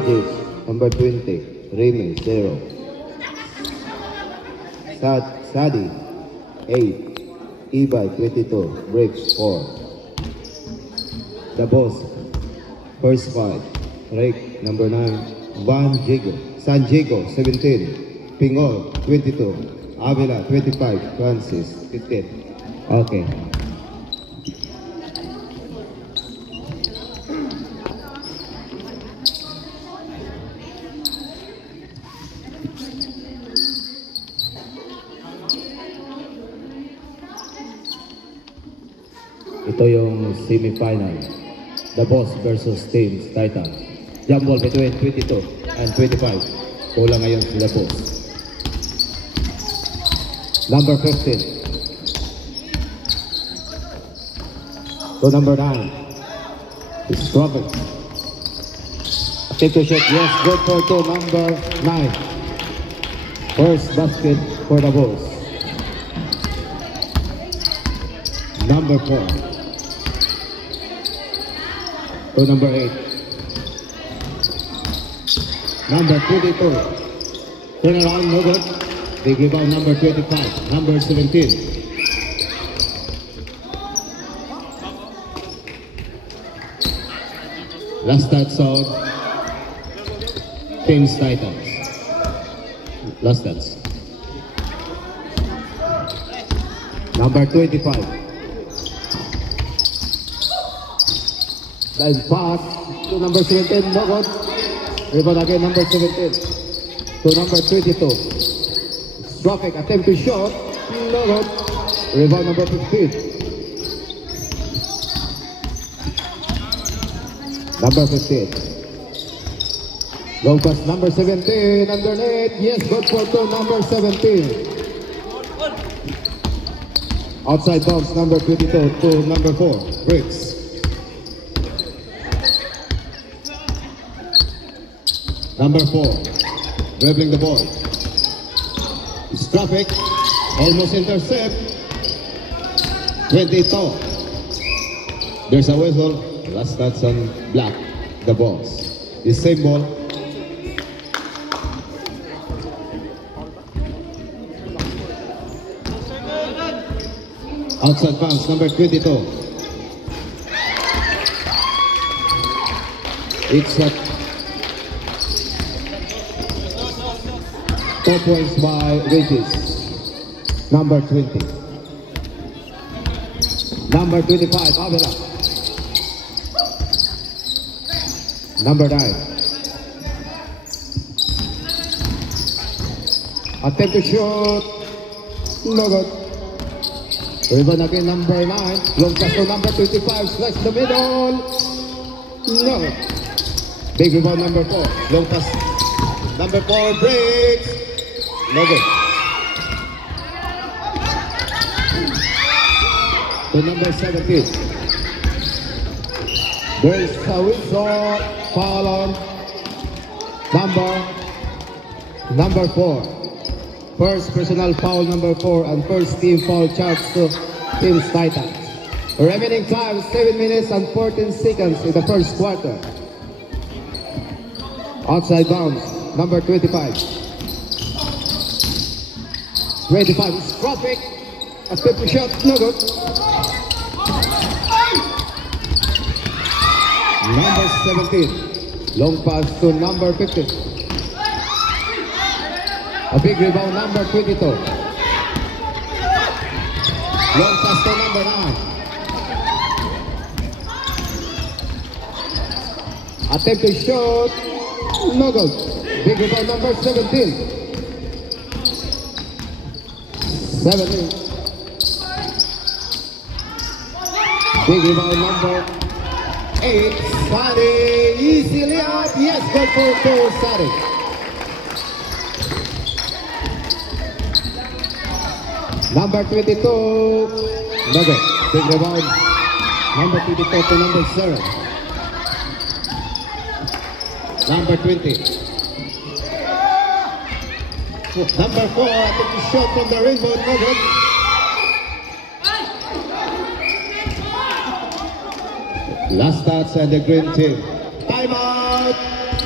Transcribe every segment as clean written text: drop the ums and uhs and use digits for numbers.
Regis, number 20. Remy, 0. Sadi, 8. Ibay, 22. Bricks, 4. The Boss, first 5. Rick, number 9. San Diego, 17. Pingol, 22. Avila, 25. Francis, 15. Okay. Ito yung semi-final. The Boss versus Teams Titans. Jump ball between 22 and 25. Kulang ngayon si The Boss. Number 15. To number 9. It's Robert. Attempt to shot. Yes, good for 2. Number 9. First basket for The Boss. Number 4. To number 8. Number 22. Turn around, no good. Big rebound, number 25. Number 17. Last touch out. Teams Titans. Last touch. Number 25. Line pass to number 17, no good. Rebound again, number 17. To number 22. Traffic, attempt to shot, no good. Rebound number 15. Number 15. Long pass, number 17, underneath. Yes, good for 2, number 17. Outside bounce, number 22 to number 4, Bricks. Number 4, dribbling the ball. It's traffic, almost intercept. 22. There's a whistle. Last touch on Black, The Boss. The same ball. Outside bounce, number 22. It's a 4 points by Regis. Number 20. Number 25, Avila. Number 9. Attempt to shoot. No good. Rebound again, number 9. Long pass to number 25. Slash the middle. No good. Big rebound, number 4. Long pass. Number 4 breaks. No good. To number 17. There's a whistle. Foul on number 4. First personal foul, number 4, and first team foul charge to Teams Titans. Remaining time 7 minutes and 14 seconds in the first quarter. Outside bounds, number 25. 25 is traffic. A triple shot, no good. Number 17. Long pass to number 15. A big rebound, number 22. Long pass to number 9. Attempt to shot. No good. Big rebound, number 17. 17. Big rebound, number 8. Sadi. Easily out. Yes, good for 2, Sadi. Number 22. No good. Big rebound. Number 22 to number 7. Number 20. Number 4, I think the shot from the rainbow, no good. Last touch and the green team. Time out.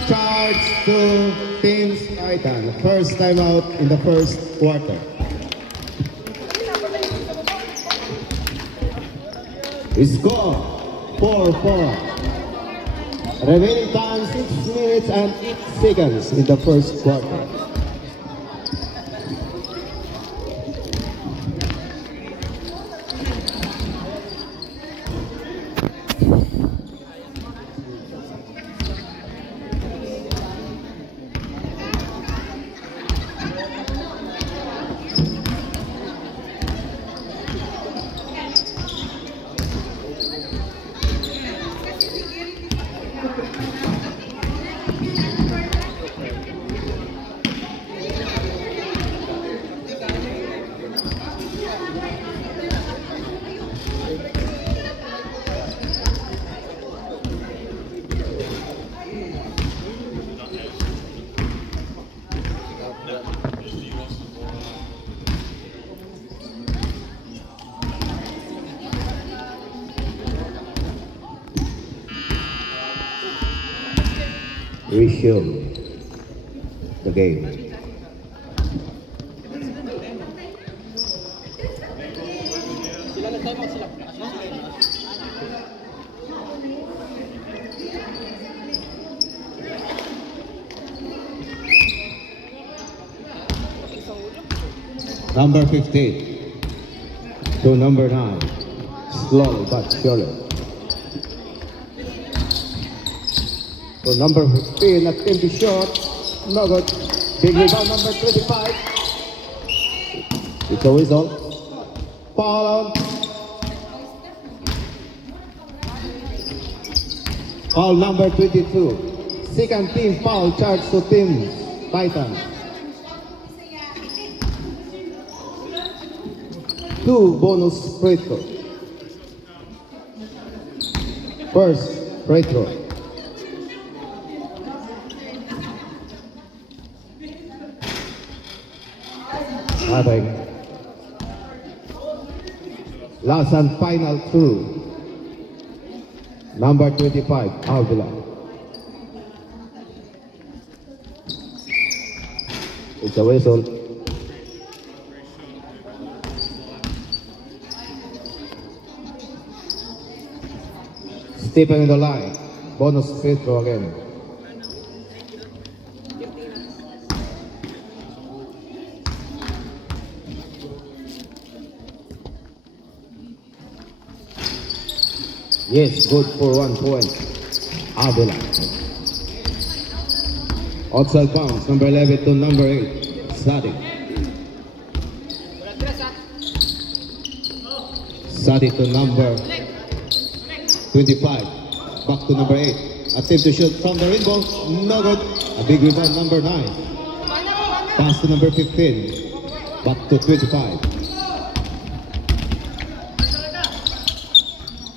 charge to Team Titan. First time out in the first quarter. Score 4-4. Remaining time 6 minutes and 8 seconds in the first quarter. Resume the game. Number 15 to number 9, slowly but surely. So number 15 attempted shot, no good. Big rebound number 25. It's a whistle. Foul on. Foul number 22. Second team foul charge to Team Titan. 2 bonus free throw. First free throw. Nothing. Last and final 2. Number 25, Avila. It's a whistle. Stephen in the line. Bonus free throw again. Yes, good for 1 point. Avila. Outside bounds, number 11 to number 8. Sadi. Sadi to number 25. Back to number 8. Attempt to shoot from the rainbow. No good. A big rebound, number 9. Pass to number 15. Back to 25.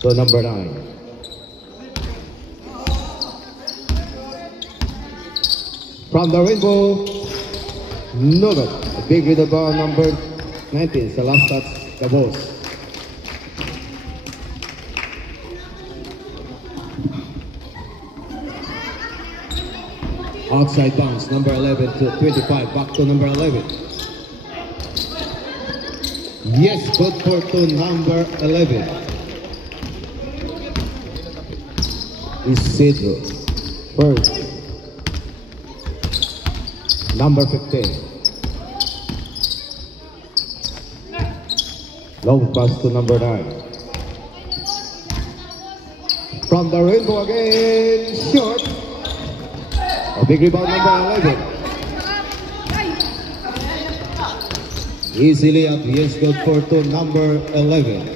To number 9. From the rainbow, no good. A big rebound number 19. The last touch, the boss. Outside bounce, number 11 to 25. Back to number 11. Yes, good for to number 11. Isidro. First. Number 15. Long pass to number 9. From the rainbow again. Short. A big rebound, number 11. Easily up. Yes, good for to number 11.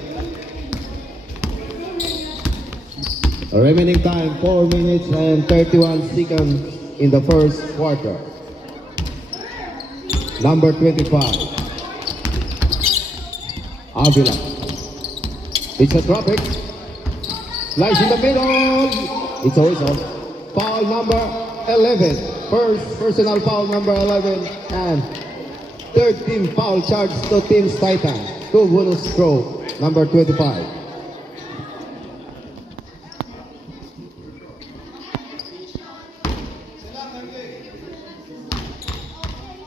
Remaining time 4 minutes and 31 seconds in the first quarter. Number 25. Avila. It's a traffic. Slice in the middle. It's a whistle. Foul number 11. First personal foul number 11. And third team foul charge to Team Titan. 2 bonus throw. Number 25.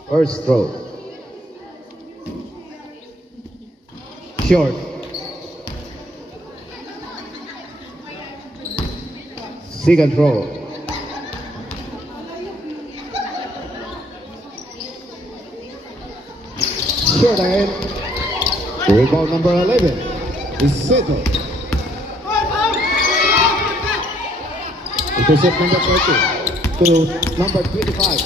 First throw. Short. Second throw. Short ahead. Rebound number 11 is settled. Intercept number 30 to number 25.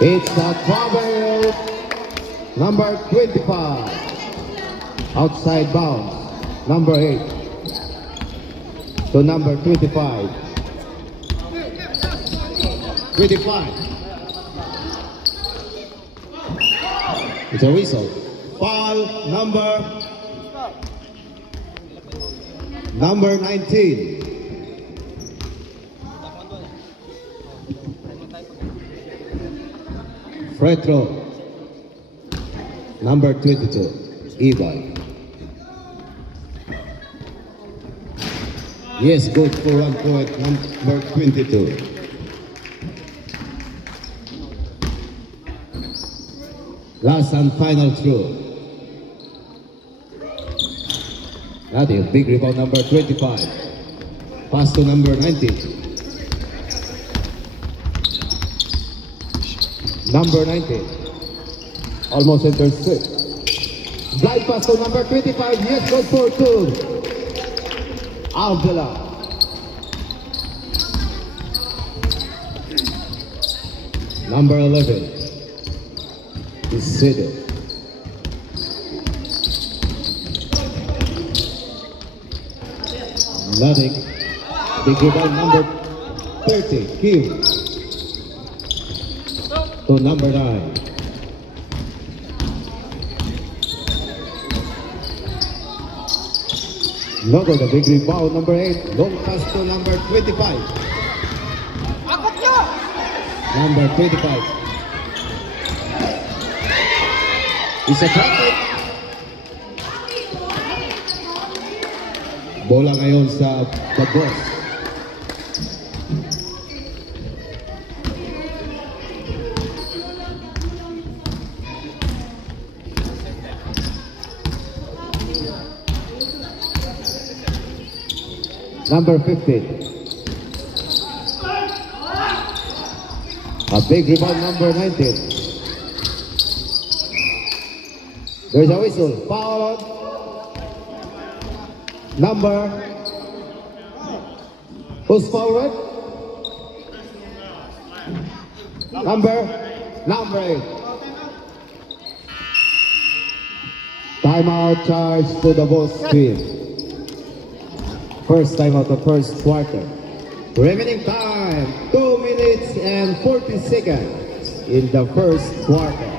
It's a travel. Number 25. Outside bounds. Number 8 to number 25. 25. It's a whistle. Foul number 19. Free throw. Number 22. Ivan. Yes, good for 1 point. Number 22. Last and final throw. That is big rebound number 25. Pass to number 19. Number 19. Almost intercept. Glide pass to number 25. Yes, good for 2. Avila. Number 11 is Siddle. Nothing. Big rebound number 30, Kim. To number 9. No good, the big rebound number 8. Long pass to number 25. Number 25. It's a traffic. Bola ngayon sa The Boss. Number 15. A big rebound number 19. There's a whistle. Foul. Number. Who's forward? Number 8. Timeout charge to the Boss team. First time of the first quarter. Remaining time, 2 minutes and 40 seconds in the first quarter.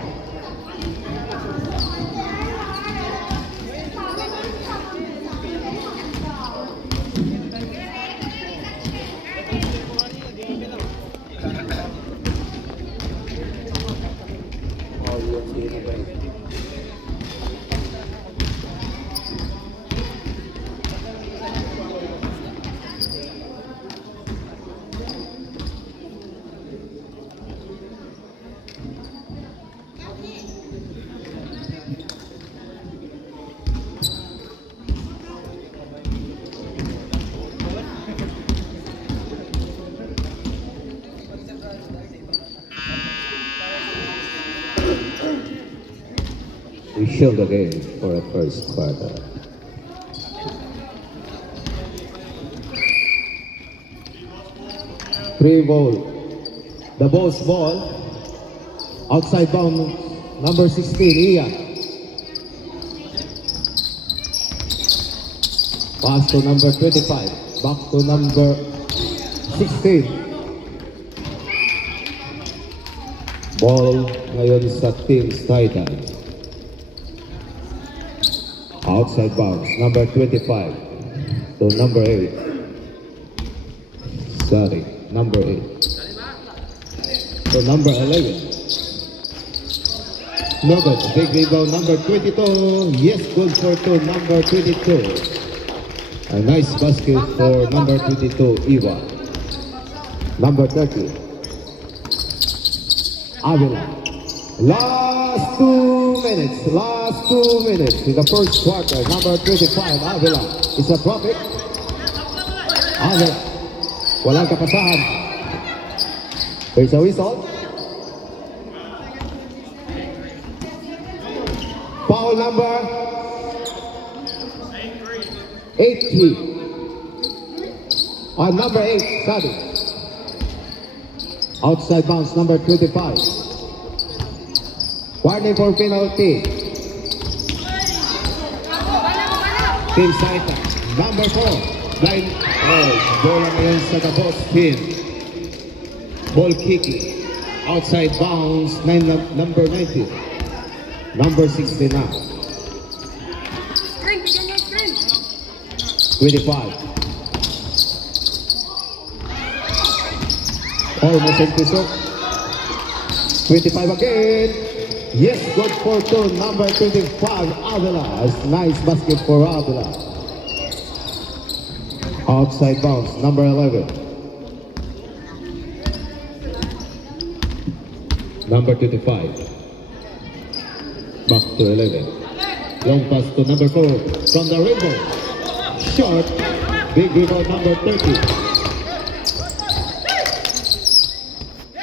We show the game for a first quarter. Free ball. The Boss ball. Outside bound number 16, Ian. Pass to number 25. Back to number 16. Ball ngayon sa Team Titans. Outside bounds, number 25 to number 8. Sorry, number 8. To number 11. No good. Big rebound, number 22. Yes, good for 2, number 22. A nice basket for number 22, Ivan. number 30. Avila. Last 2 minutes in the first quarter. Number 25, Avila. It's a profit. Avila. Walang kapasahan. There's a whistle. Foul number 8-3. On number 8, Sadi. Outside bounce, number 25. Warning for penalty. Team Saita. Number 4. Line. Bola ngayon sa tapos. Pin. Ball kicking. Outside bounce. Number 19. Number 60 now. 25. Almost empty so. 25 again. Yes, good for 2. Number 25, Avila. Nice basket for Avila. Outside bounce, number 11. Number 25. Back to 11. Long pass to number 4 from the rainbow. Short. Big rebound, number 30.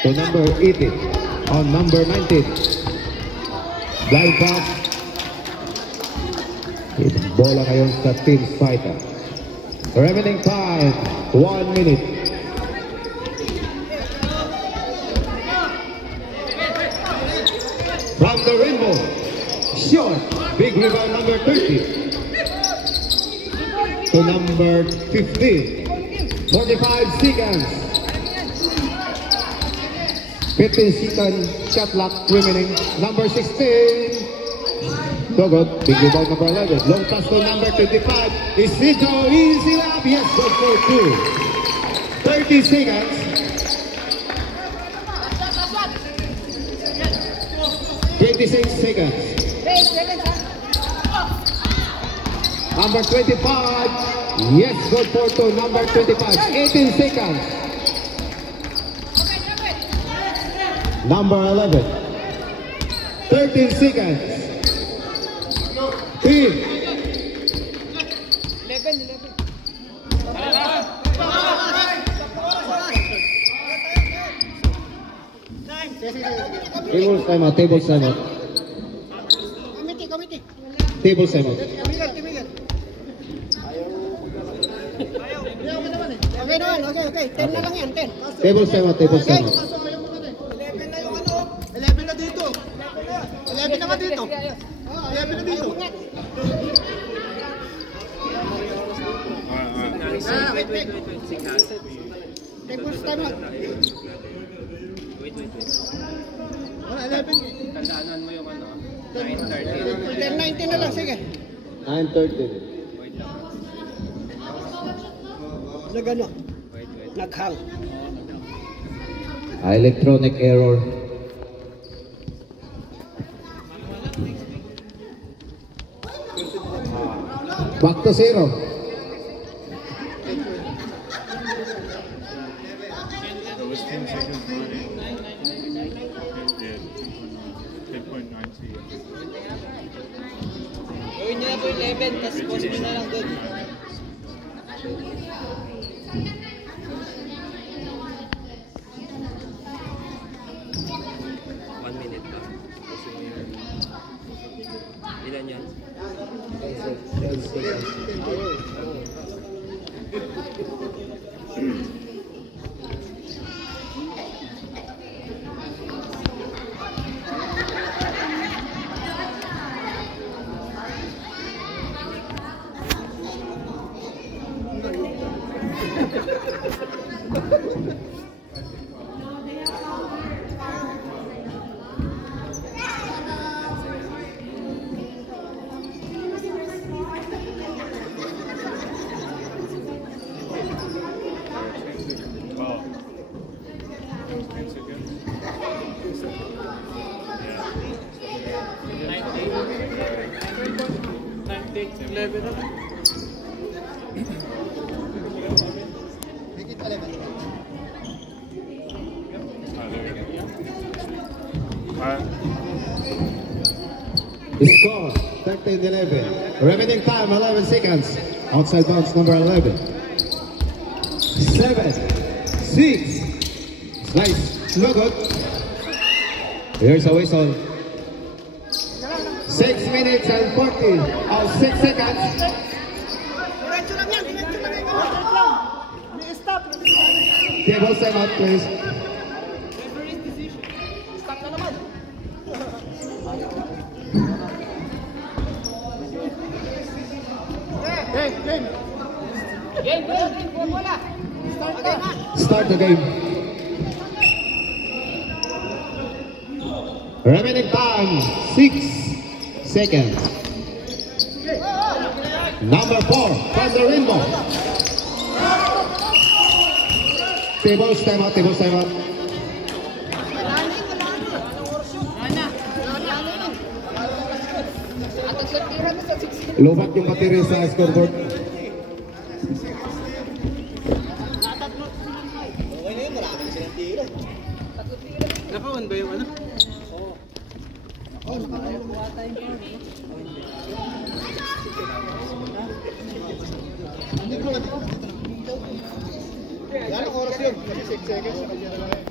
To number 18. On number 19. Blind pass. Bola ngayon sa Team Saita. Remaining time, 1 minute. From the rainbow, short, big rebound number 30. To number 15, 45 seconds. 15 seconds, shot clock remaining. Number 16. So good. Big rebound number 11. Long pass to number 25. Isidro, easy up. Yes, good for 2. 30 seconds. 26 seconds. Number 25. Yes, good for 2. Number 25. 18 seconds. Number 11. 13 seconds. 3. 11. Tables time out. Tables time out. Committee. Tables time out. Timigil. Okay naman, okay. 10 na lang yan, 10. Tables time out. Tables time out. 11 na yung ano. 11 na dito. 11 na nga dito. 11 na dito. Wait. Tables time out. Wait. 11. Tandaanan mo yung ano, 9:30. 10-19 na lang, sige. 9:30. Wait lang. Nagano? Wait. Naghang. Electronic error. Back to 0. That was 10 seconds running. 10.9 seconds. Gawin nyo na po 11, tapos post nyo na lang doon. Ilan yan? Oh. 10 seconds. Score 13-11. Remaining time 11 seconds. Outside bounds number 11. 7, 6. Slice. No good. Here's a whistle. 6 minutes and 40 of 6 seconds. Diretso lang yan, diretso lang yan. May stop. Table time out, please. Referee's decision. Stop na naman. Game. Game, bola. Start na. Start the game. Remaining time 6 seconds. Number 4 from the rainbow. Tables time out. Lubat yung battery sa scoreboard. Okay na yun, marami na silang tira. Naka-on ba yung ano? Yan ang oras yun. 6 seconds. Kanya na lang eh.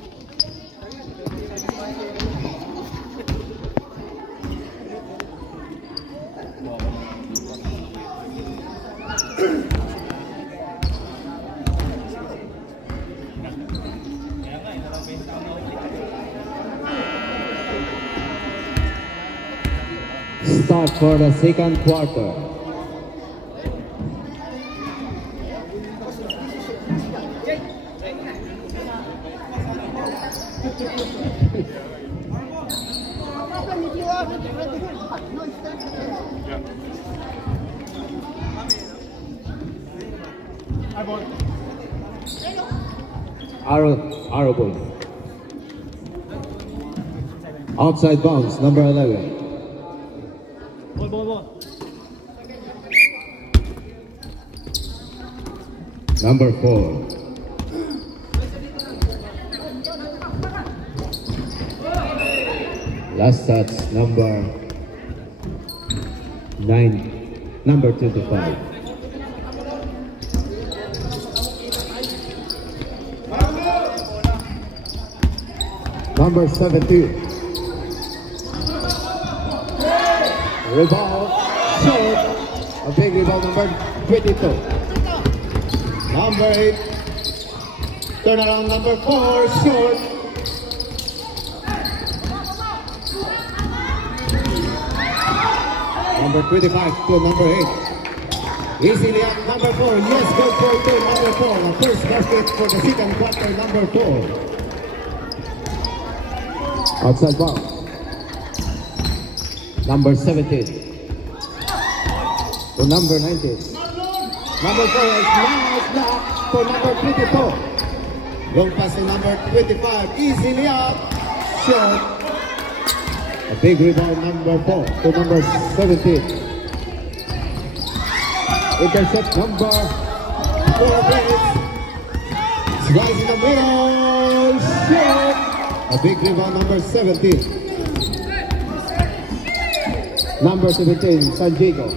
Start for the second quarter. Arrow ball. Outside bounds, number 11. Number 4. Last touch, number 9, number 25. Number 17. Rebound, short. A big rebound, number 22. Number 8. Turn around, number 4, short. Number 25 to number 8. Easily up, number 4. Yes, good for 2, number 4. The first basket for the second quarter, number 4. Outside bounds. Number 17. To number 19. Number 4 is nice block for number 22. Long pass to number 25. Easily up. Short. A big rebound, number 4 to number 17. Intercept number 4 minutes. Slice in the middle. Short. A big rebound, number 17. Number 17, San Diego.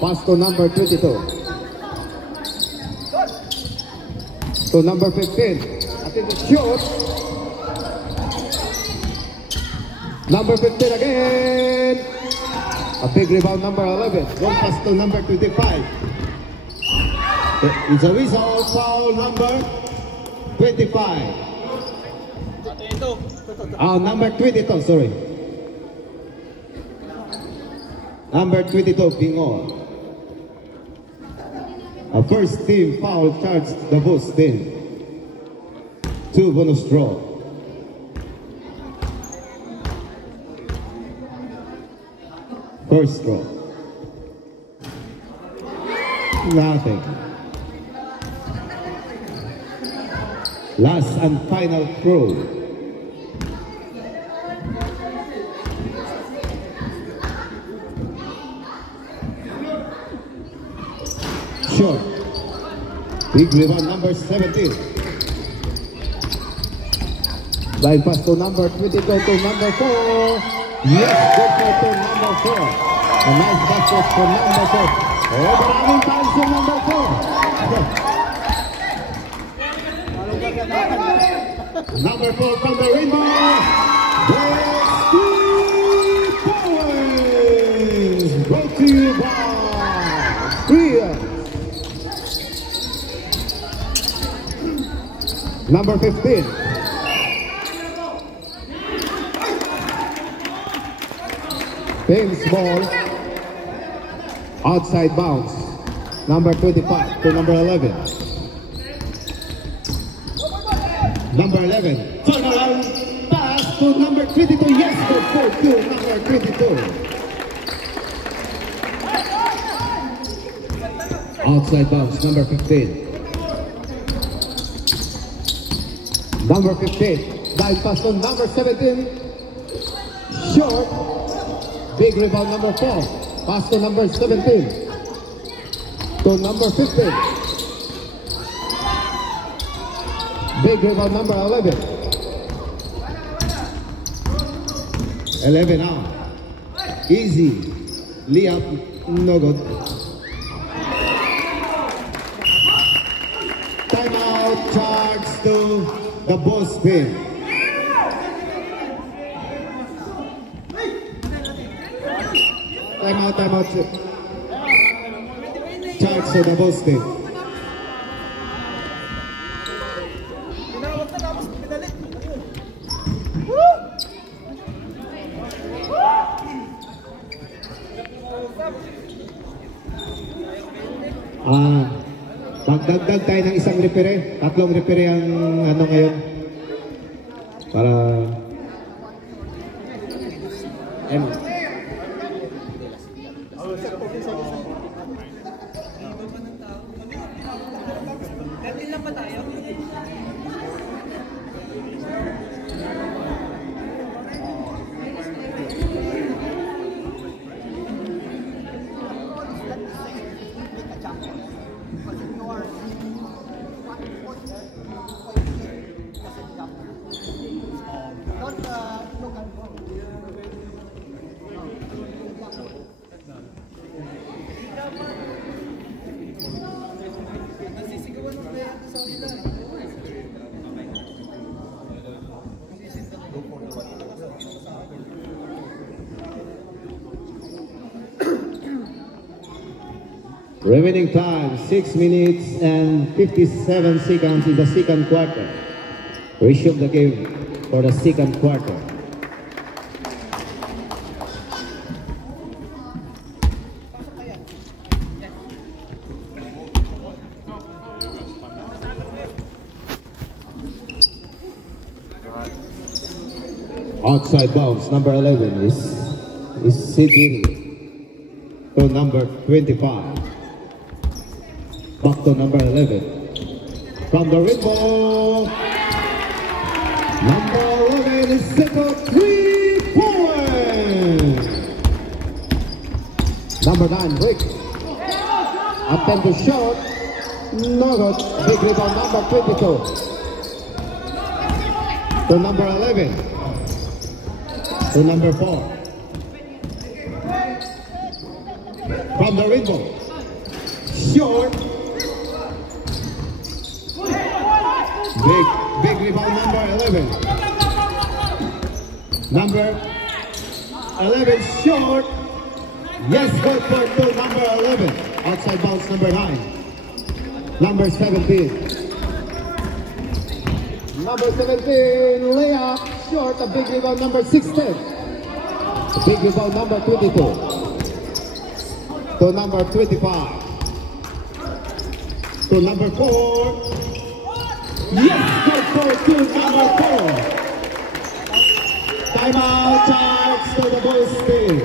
Pass to number 22. To number 15. I think it's short. Number 15 again. A big rebound, number 11. One pass to number 25. It's a whistle, foul number 25. Number 22, sorry. Number 22, Pingol. A first team foul charged the host team. 2 bonus draw. First draw. Nothing. Last and final throw. Short. Big rebound, number 17. Line pass to number 22 to number 4. Yes, good for turn number 4. A nice basket for number 4. Oh, maraming times yung number 4. Number 4 from the rainbow. Yes, 3 points. Brought to you by Korea. Number 15. Pins ball. Outside bounce. Number 25 to number 11. Number 11. Turn around. Pass to number 22. Yes, good for two. Number 22. Outside bounce. Number 15. Number 15. Dive pass to number 17. Short. Big rebound number 4. Pass to number 17. To number 15. Big rebound number 11. 11 out. Easy. Layup. No good. Timeout. Charge to the Boston. Timeout. Charge to the Boston. Magdagdag tayo ng isang referee. 3 referee ang ano ngayon. Para Lang ba tayo? remaining time 6 minutes and 57 seconds in the second quarter. Resume the game for the second quarter. Outside bounce, number 11 is Sidiri to number 25. Back to number 11. From the rim, number 11 is second 3 points. Number 9, Rick. Attempt to shot. No good. Big rebound, number 22. To number 11. To number 4. From the rim, short. Big rebound, number 11. Number 11 short. Yes, good for two, number 11. Outside bounce, number 9. Number 17. Number 17, layup, short. A big rebound, number 16. A big rebound, number 22. To number 25. To number 4. Yes, good for two, number 4. Timeout, charge to the Bulls team.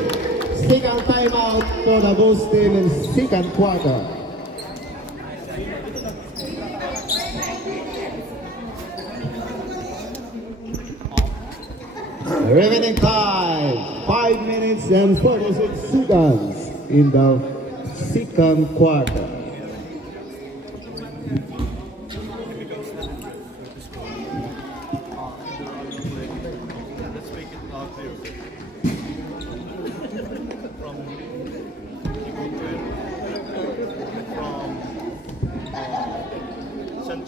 Second timeout for the Bulls team in second quarter. Remaining time, 5 minutes and 46 seconds in the second quarter. Let's make it obvious.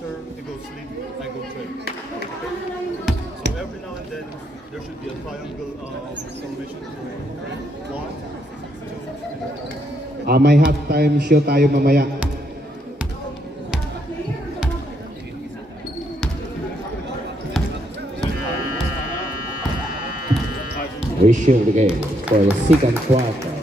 serve, they go sleep, I go trade. So every now and then, there should be a triangle formation. Right? 1, 2, May halftime show tayo mamaya. We show the game for the second quarter.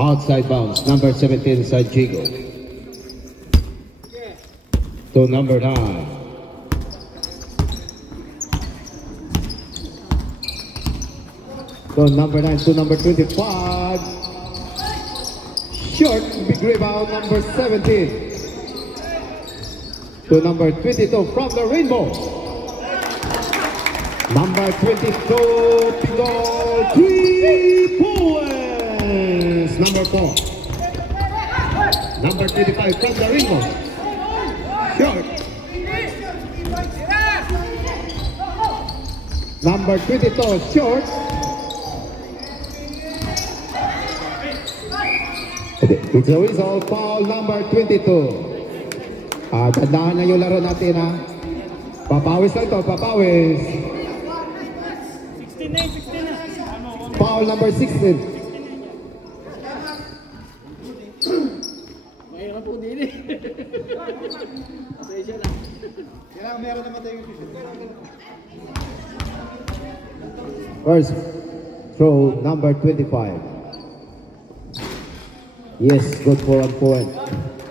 Outside bounds, number 17, Sajigo. To number 9. To number 9, to number 25. Short, big rebound, number 17. To number 22 from the Rainbow. Number 22, Pidol, 3 points. Number 4. Number 25 from the Rainbow. Short. Number 22, short. It's a whistle, foul number 22. Tandaan na yung laro natin, ha. Papawis lang to, papawis. 16 na. Foul number 16. Mayroon po din eh. Pasensya lang. Kailangan meron naman tayong First throw number 25. Yes, good for 1 point.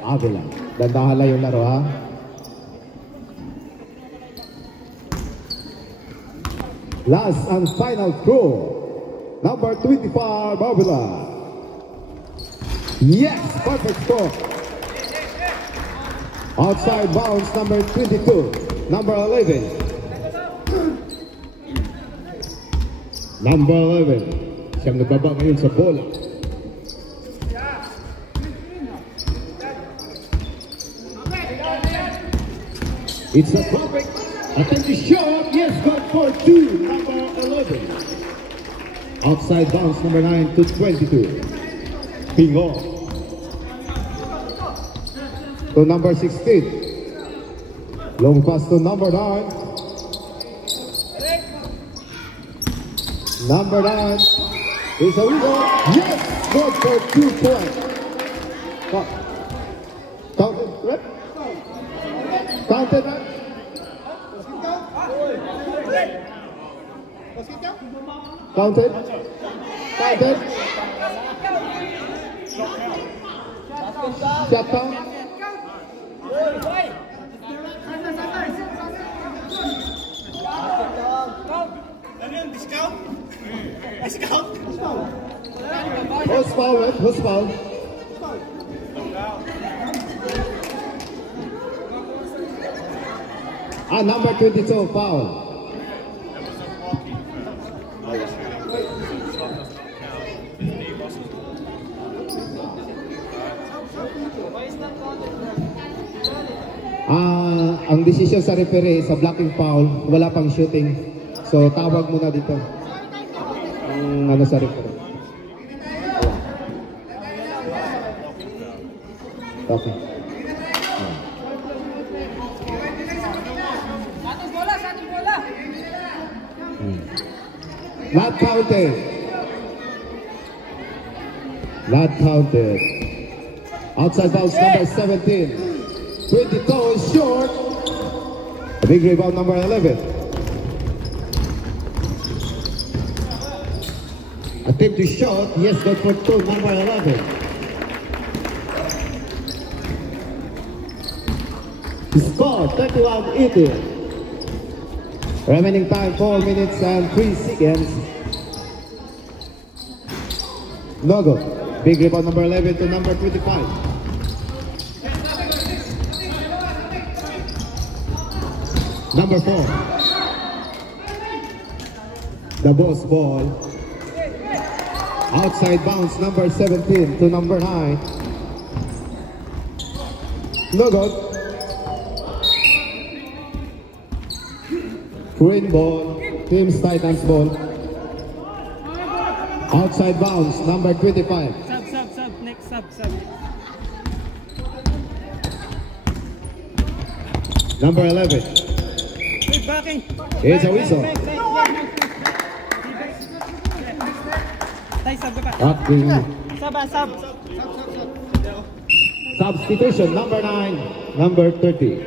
Avila. Dandahan lang yung laro, ha. Last and final throw. Number 25, Avila. Yes, perfect score. Outside bounds, number 22. Number 11. Number 11. Siyang nagbaba ngayon sa bola. It's a perfect attempt to shot. Yes, good for 2. Number 11. Outside bounds, number 9 to 22. Bingo. To number 16. Long pass to number 9. Number 9 is a winner. Yes, good for 2 points. Counted, right? Counted, right? Counted? Counted? Shot count? Who's foul, right? Who's foul? Number 22, foul. Ang decision sa referee sa blocking foul, wala pang shooting. So tawag muna dito. Ang ano sa referee. Okay. Not counted. Not counted. Outside bounds number 17. 22 is short. A big rebound number 11. Attempt to shot. Yes, good for 2. Number 11. Score 31-18. Remaining time 4 minutes and 3 seconds. No good. Big rebound number 11 to number 25. Number 4. The boss ball. Outside bounds number 17 to number 9. No good. Green ball, Teams Titans ball. Outside bounds, number 25. Sub. Next sub. Number 11. Wait, backing. Here's a whistle. Tay, sub ka pa. Acting Sub. substitution, number 9, number 30.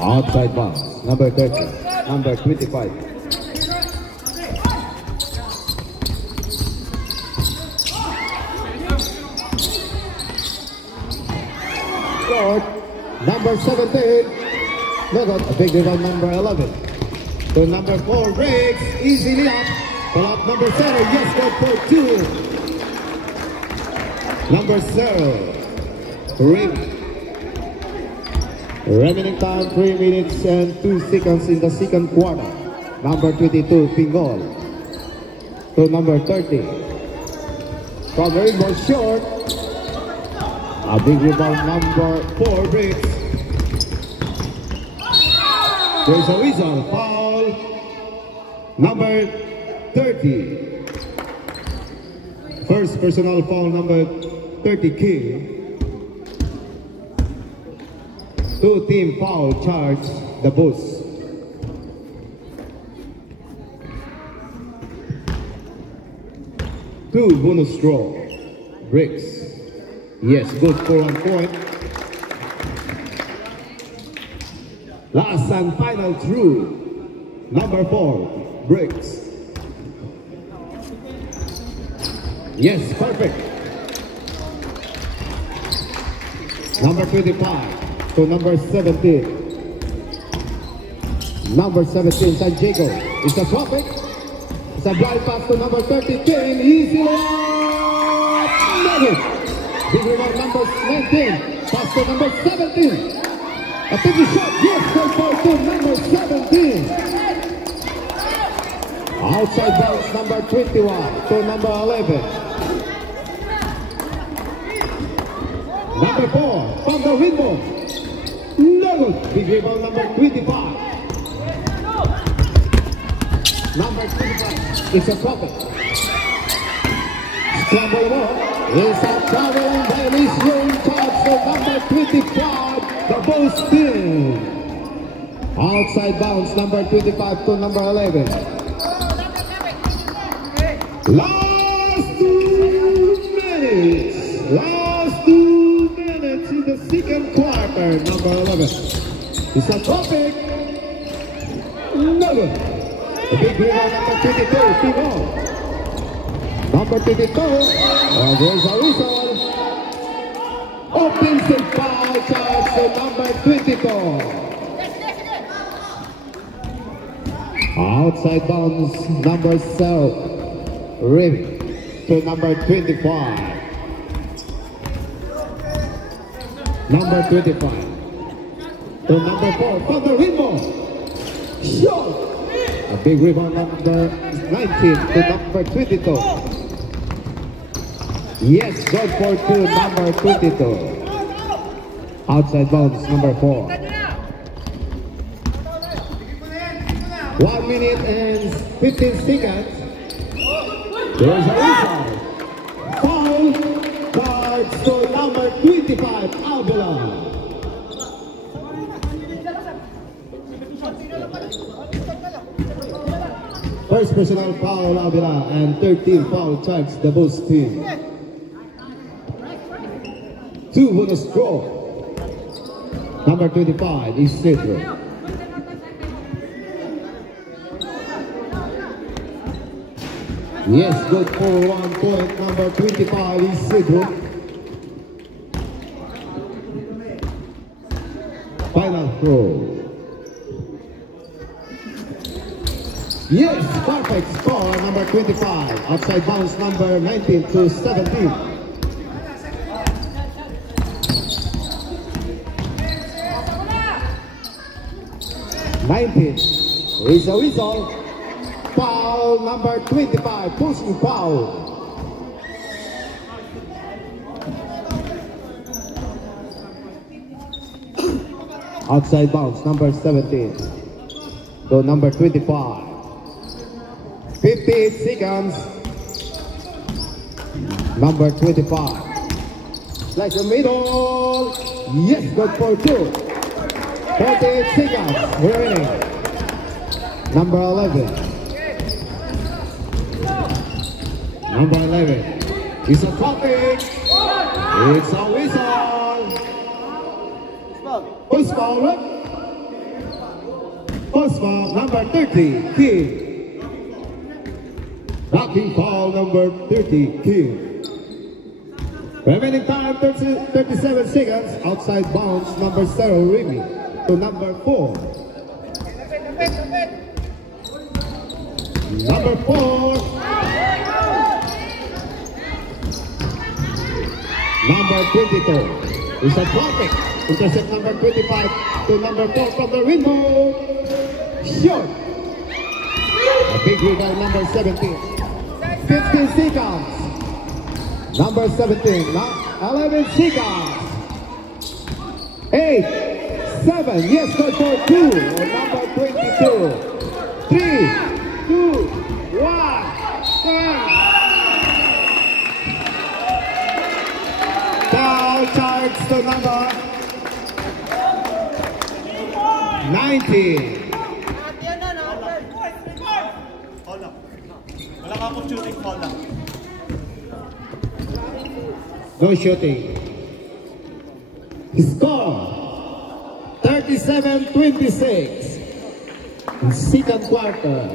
Outside bounds, number 30, number 25. Short, number 17. Look at a big rebound, number 11. To number 4, breaks, easily up. Pull up number 0, yes, good for 2. Number 0, rim. Remaining time 3 minutes and 2 seconds in the second quarter. Number 22, Pingol. To number 30. From rainbow short. A big rebound, number 4, breaks. There's a whistle, foul. Number 30. First personal foul, number 30, King. 2 team foul charge, the Bulls. Two bonus draw, breaks. Yes, good for 1 point. Last and final through, number 4, breaks. Yes, perfect. Number 25 to number 17. Number 17, San Diego. It's a traffic. It's a blind pass to number 30, King. Easy layup. Nugget. Big rebound, number 19. Pass to number 17. A big shot. Yes, good for 2, number 17. Outside bounds, number 21 to number 11. Number 4, from the window. No good. Big rebound, number 25. Number 25. It's a profit. Scramble ball. It's a travel and there is no charge for number 25. The Bulls team. Outside bounds, number 25 to number 11. Last 2 minutes. Last 2 minutes in the second quarter. Number 11. It's a topic. No good. A big rebound, number 22. Pino. Number 22. There's a whistle. Offensive foul charge to number 22. Outside bounds, number 7. Rim to number 25. Number 25 to number 4 from the window. Shot. A big rebound, number 19 to number 22. Yes, good for 2, number 22. Outside bounds, number 4. 1 minute and 15 seconds. There's a whistle. Foul cards to number 25, Avila. First personal foul, Avila, and 13 foul charge, the Bulls team. 2 bonus draw. Number 25 is Cedro. Yes, good for 1 point. Number 25 is Cedro. Final throw. Yes, perfect score. Number 25. Outside bounds, number 19 to 17. 19 is a whistle. Foul number 25, pushing foul. Outside bounce, number 17 to number 25. 58 seconds. Number 25. Like the middle. Yes, good for 2. 48 seconds remaining. Number 11. Number 11. It's a topic. It's a whistle. First foul, right? First foul, number 30, King. Blocking foul, number 30, King. Remaining time, 37 seconds. Outside bounds, number 0, Remy, to number 4. Number 4. Number 22. It's a topic. Intercept number 25 to number 4 from the window. Short. A big rebound, number 17. 15 seconds. Number 17. 11 seconds. 8. 7. Yes, good for 2. Number 22. 3, 2, 1. Foul charge to number 19. Foul lang. Wala ka akong shooting, foul lang. No shooting. Score 37-26. Second quarter.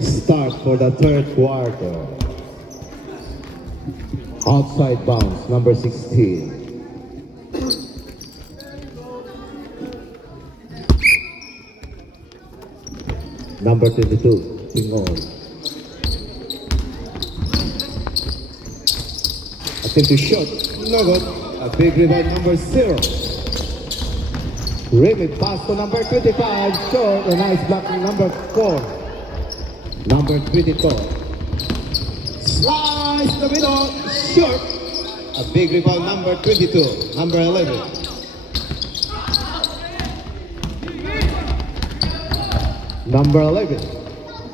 Start for the third quarter. Outside bounce, number 16. Number 22, Pingol. Attempt to shot, no good. A big rebound, number 0. Remit pass to number 25, short. A nice blocking, number 4. Number 24. Slice the middle, short. A big rebound, number 22. Number 11. Number 11.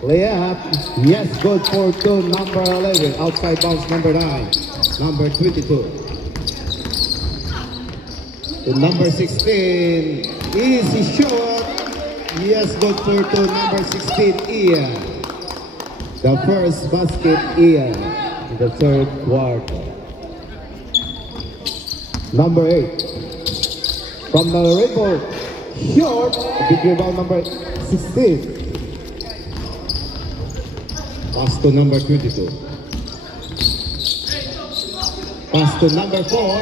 Layup. Yes, good for 2. Number 11. Outside bounce, number 9. Number 22. To number 16. Easy shot. Yes, good for 2. Number 16, Ian. The first basket, Ian, in the third quarter. Number 8. From the rebound, short. A big rebound, number 16. Pass to number 22. Pass to number 4.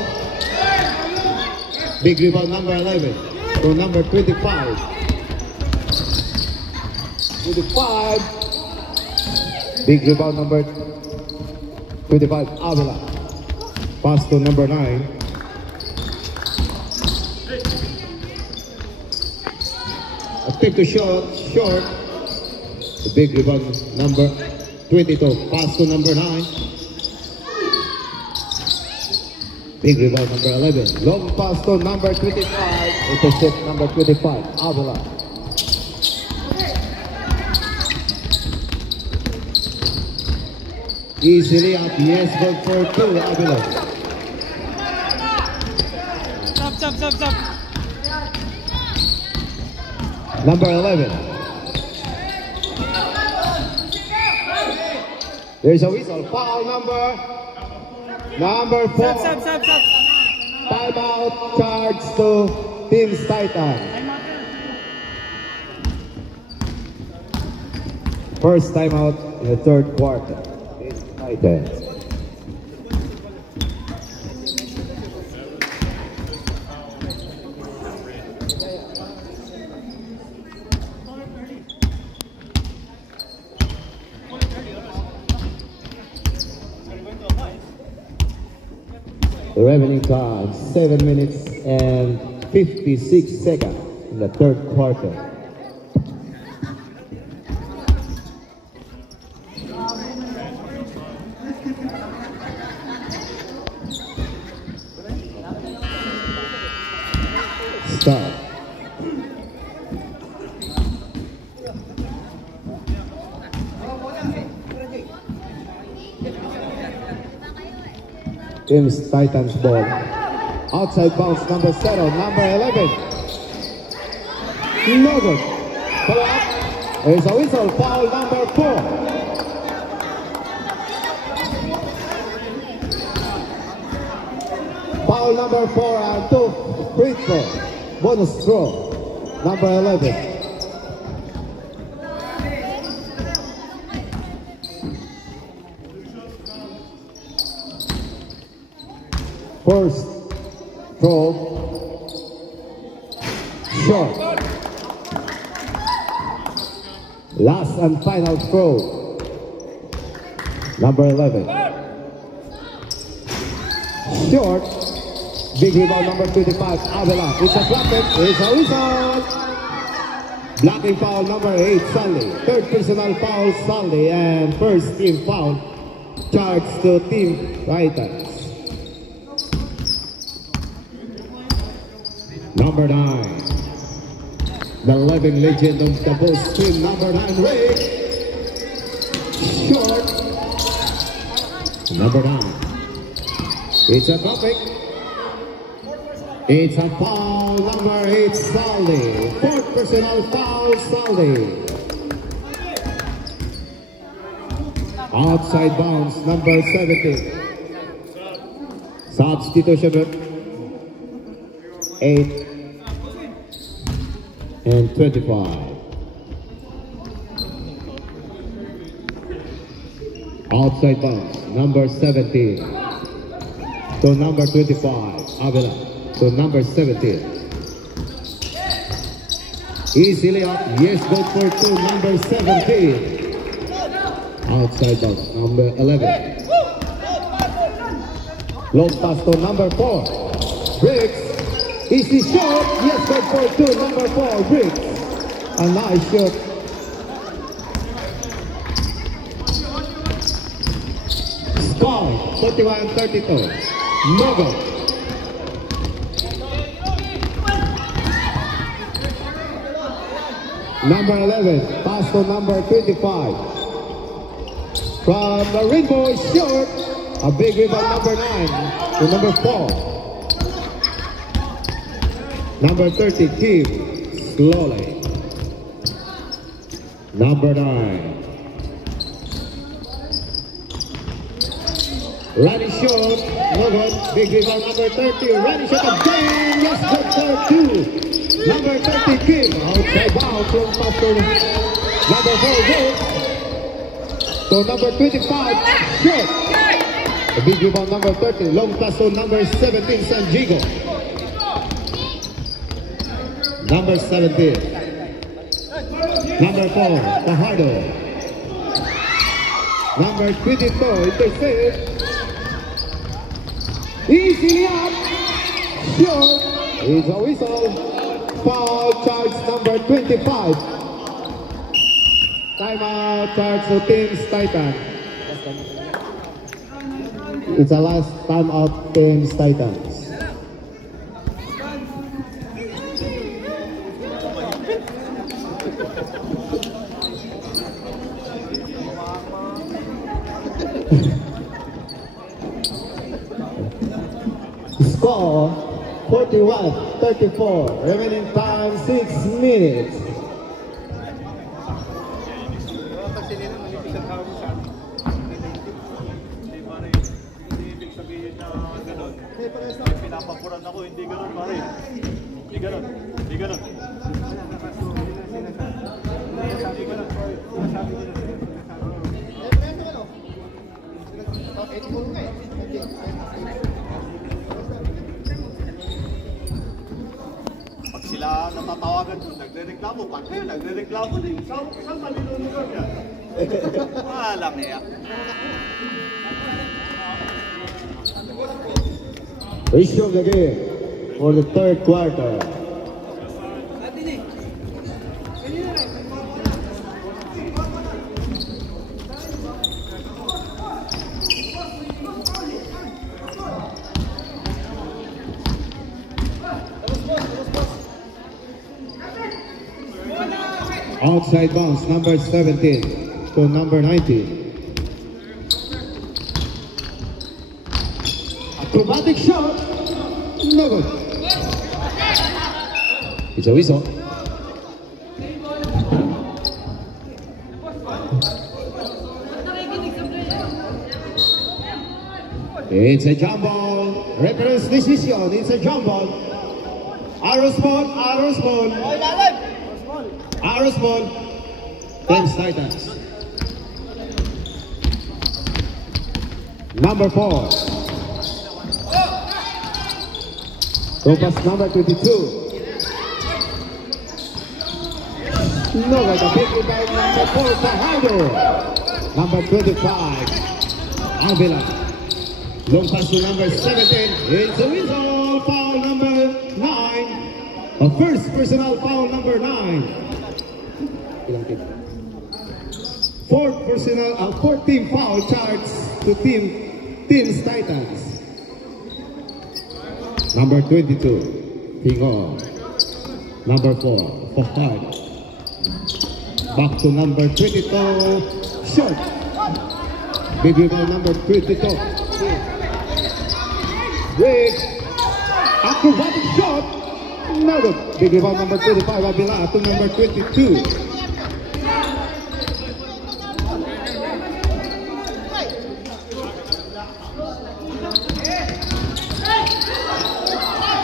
Big rebound, number 11. To number 25. 25. Big rebound, number 25, Avila. Pass to number 9. Attempt to shot, short. The big rebound, number 22. Pass to number 9. Big rebound, number 11. Long pass to number 25. Intercept number 25, Avila. Easily up, yes, good for 2, Avila. Stop. Number 11. There's a whistle. Foul number 4. Stop. Timeout charge to Team Titan. First timeout in the third quarter. Team Titan. Remaining time 7 minutes and 56 seconds in the third quarter. Start. Teams Titans ball. Outside bounce number 0, number 11. No good. Follow up. There's a whistle. Foul number 4. Foul number 4 and 2 free throw. Bonus throw. Number 11. First throw, short. Last and final throw, number 11. Short, big rebound number 25, Avila. It's a blocked, it's a whistle. Blocking foul number 8, Sully. Third personal foul, Sully. And first team foul, charged to Team Titans. Number 9, the living legend of the Bulls team, number 9, Rick. Short. Number 9. It's a topic. It's a foul, number 8, Sully. Fourth personal foul, Sully. Outside bounce, number 17. Substitution. 8 and 25. Outside bounce, number 17 to number 25, Avila to number 17. Easily up, yes, good for 2, number 17. Outside bounce, number 11. Long pass to number 4, Briggs. Easy shot, yes, good for 2, number 4, Briggs. A nice shot. Score, 41-32. No go. Number 11, pass to number 25. From the rainbow is short. A big rebound, number 9 to number 4. Number 30, Kim, slowly. Number 9. Running short, no good. Big rebound, number 30. Running short again, yes, good for 2. Number 30, Kim, outside bounce, long pass to number 4, Wolf. To number 25, short. A big rebound, number 30. Long pass to number 17, Sanjigo. Number 17. Number 4, Fajardo. Number 22, intercept. Easily up. Short. It's a whistle. Foul charge number 25. Timeout charge to Teams Titan. It's a last timeout, Teams Titans. Score 41-34. Remaining time 6 minutes. Pinapapuran ako, hindi ganun pare. Hindi ganun. Hindi ganun. Pag sila natatawagan doon, nagre-reklamo. Pag kayo, nagre-reklamo din. Saan malilunod yan? Walang iya. Resume the game for the third quarter. Outside bounce, number 17 to number 19. Acrobatic shot, no good. It's a whistle. It's a jump ball. Reference decision. It's a jump ball. Arrows ball. Arrows ball. Arrows ball. Thames Titans. Number 4. Topaz number 22. No, like a big rebound number 4 Fajardo. Number 25. Avila. Long pass to number 17. It's a whistle. Foul number 9. A first personal foul number 9. Fourth personal, 14 foul charge to Thames Titans. Number 22, Pingo. Number 4, Fajardo. Back to number 22, short. Big rebound number 22. Break. Acrobatic shot. No good. Big rebound number 25, Avila to number 22.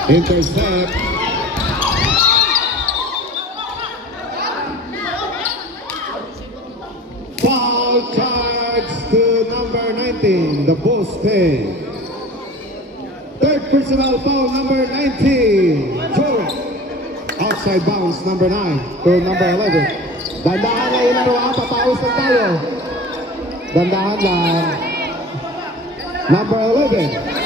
Intercept. Foul charge to number 19, the Boston. Third personal foul number 19, Joey. Outside bounce number 9 to number 11. Dandahan na ilaro ha, papawis na tayo. Dandahan lang. Number 11.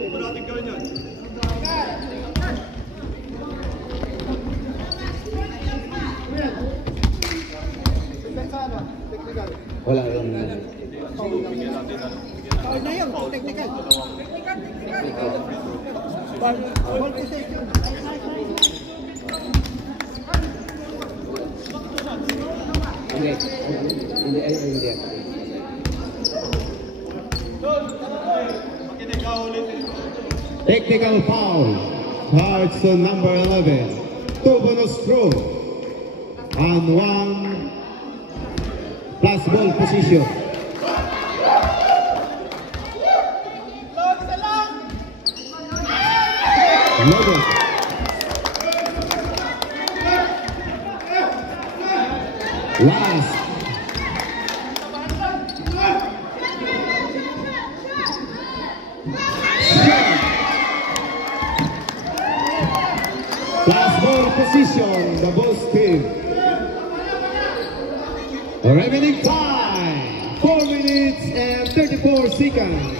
Huwag natin gawin yan. Wala yung... Foul na yun, technical. Ball possession. Hindi. Technical foul. Charge to number 11. 2 bonus throw. And 1 plus ball position. Logan. Last. Last ball position, the Bulls team. Remaining time, 4 minutes and 34 seconds.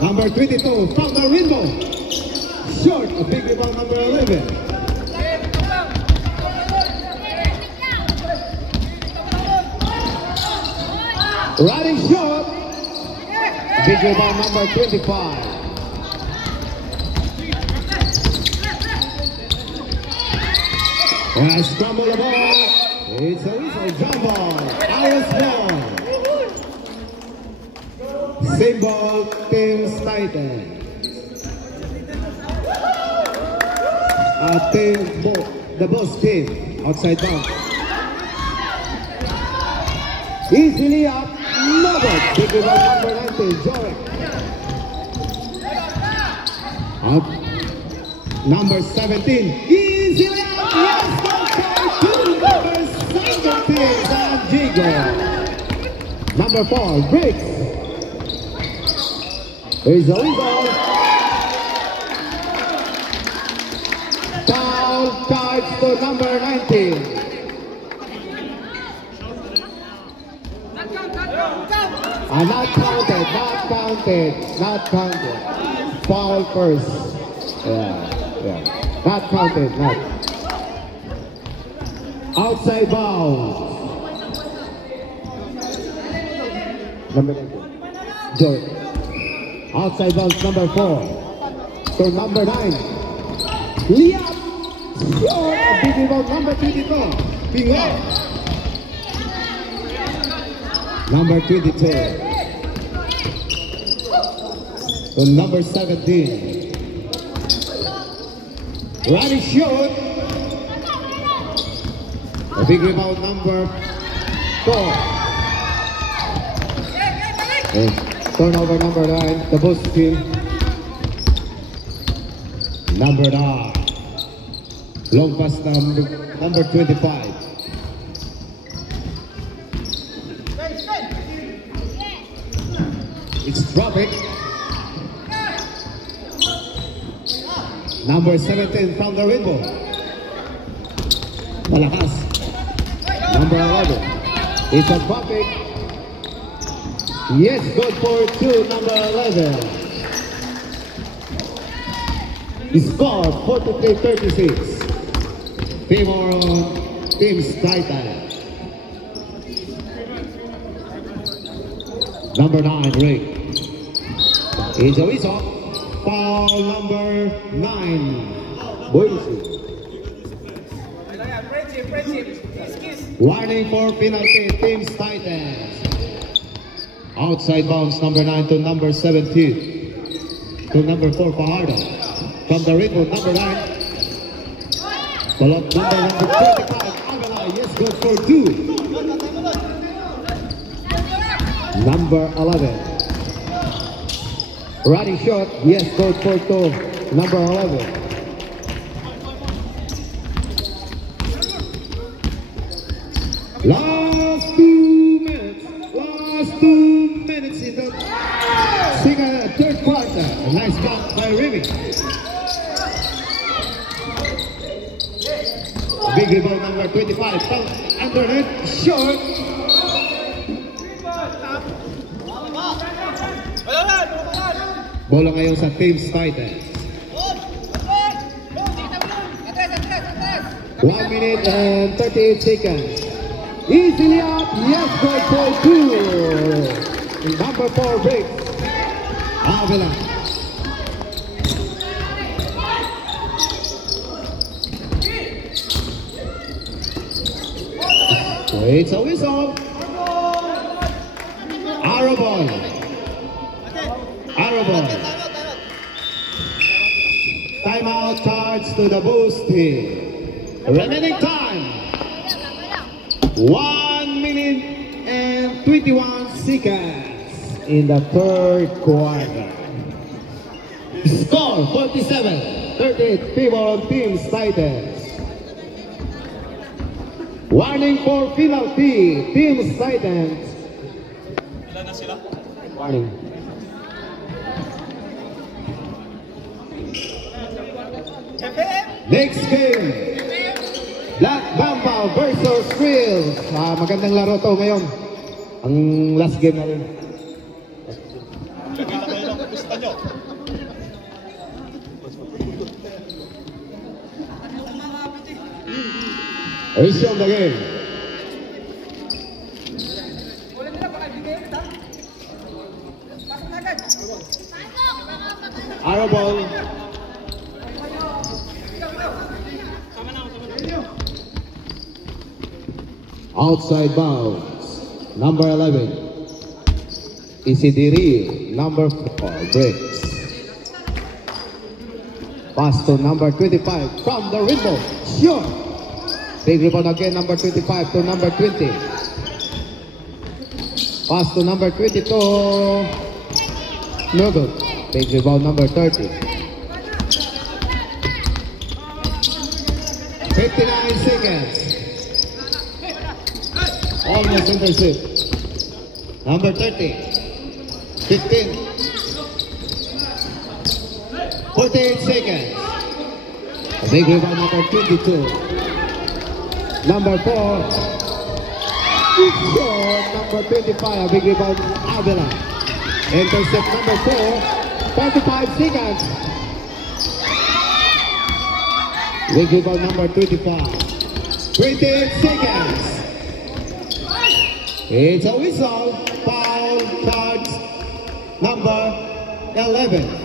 Number 22 from the window. Short, a big rebound number 11. Riding short, big rebound number 25. And scramble the ball. It's a whistle, jump ball, Irish ball. Same ball, Thames Titans. The boss team, outside bounce. Easily up, Nugget. Big rebound number 19, Joey. Up, number 17, easily up, yes, number 17, San Diego. Number 4, breaks. Here's the whistle. Foul charge to number 19. Not counted, not counted, not counted. Foul first. Yeah. Not counted, not. Outside bounds. Number 19. Joy. Outside bounds number 4. So number 9. Liam. Sure. A big rebound number 22. Bingo. Number 22. To number 17. Running short. A big rebound number 4. And turnover number 9. The Bulls team. Number 9. Long pass number 25. It's dropping. Number 17 from the rainbow. Malakas. Number 11. It's a dropping. Yes, good for 2, number 11. He scored 43-36. Favor on Teams Titan. Number 9, Rick. It's a whistle. Foul number 9. Boise. Warning for penalty. Teams Titans. Outside bounds number 9 to number 17. To number 4, Fajardo. From the rainbow, number 9. Followed number 25, Avila. Yes, good for 2. Number 11. Running short. Yes, good for 2. Number 11. Last 2 minutes. Last 2 minutes in the third quarter. A nice block by Remy. Big rebound number 25. Underneath. Short. Bola ngayon sa Teams Titans. 1 minute and 38 seconds. Easily up. Yes, good for 2. Number 4 breaks. Avila. It's a whistle. Arrow ball. Arrow ball. Timeout charge to the Bulls team. Remaining time. 1 minute and 21 seconds in the third quarter. Score 47-38 favor on Teams Titans. Warning for penalty. Teams Titans. Ilan na sila? Warning. Next game. Black Mamba versus Reels. Magandang laro to ngayon. Ang last game na rin. Lagay na kayo ng kapusta nyo. Resume the game. Arrow ball. Outside bounds. Number 11. Isidiri. Number 4. Breaks. Pass to number 25 from the rainbow. Sure. Big rebound again, number 25 to number 20. Pass to number 22. No good. Big rebound number 30. 59 seconds. Almost intercept. Number 30. 15. 48 seconds. A big rebound, number 22. Number 4. Short, number 25. A big rebound, Avila. Intercept number 4. 35 seconds. Big rebound, number 25. 28 seconds. It's a whistle. Foul charge number 11.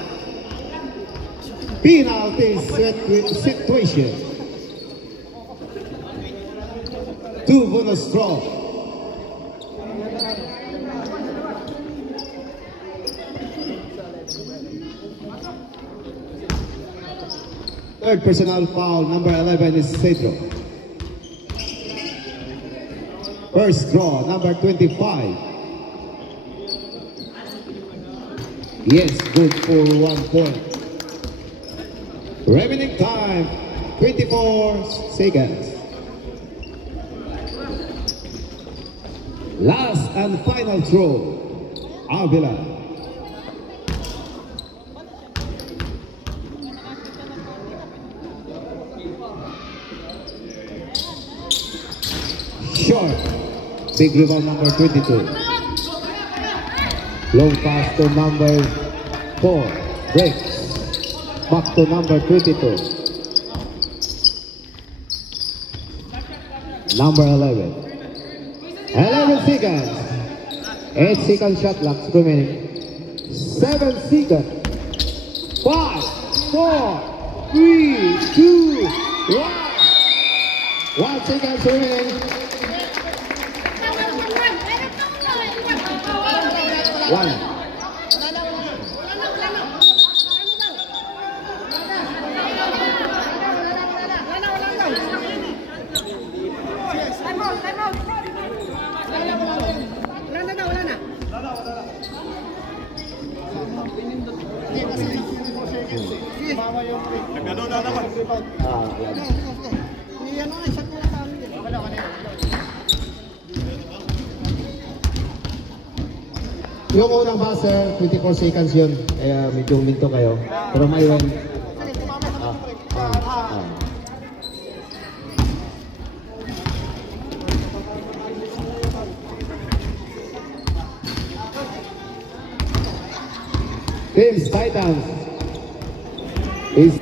Penalty situation. 2 bonus draw. Third personal foul, number 11 is Cedro. First draw, number 25. Yes, good for 1 point. Remaining time, 24 seconds. Last and final throw, Avila. Short. Big rebound, number 22. Long pass to number 4. Breaks. Back to number 22. Number 11. 11 seconds. 8 seconds shot clock remaining. 7 seconds. 5, 4, 3, 2, 1. 1 second remaining. 1. Nagano na naman. Yung unang buzzer, 24 seconds yun. Kaya medyo minto kayo. Pero may win. Teams Titans is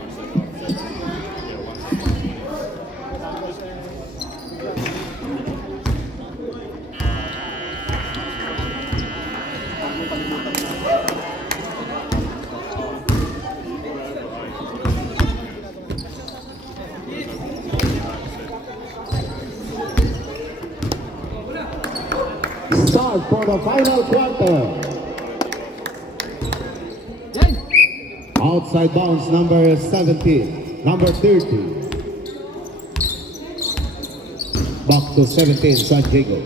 start for the final quarter. Outside bounds, number 17, number 30. Back to 17, San Diego.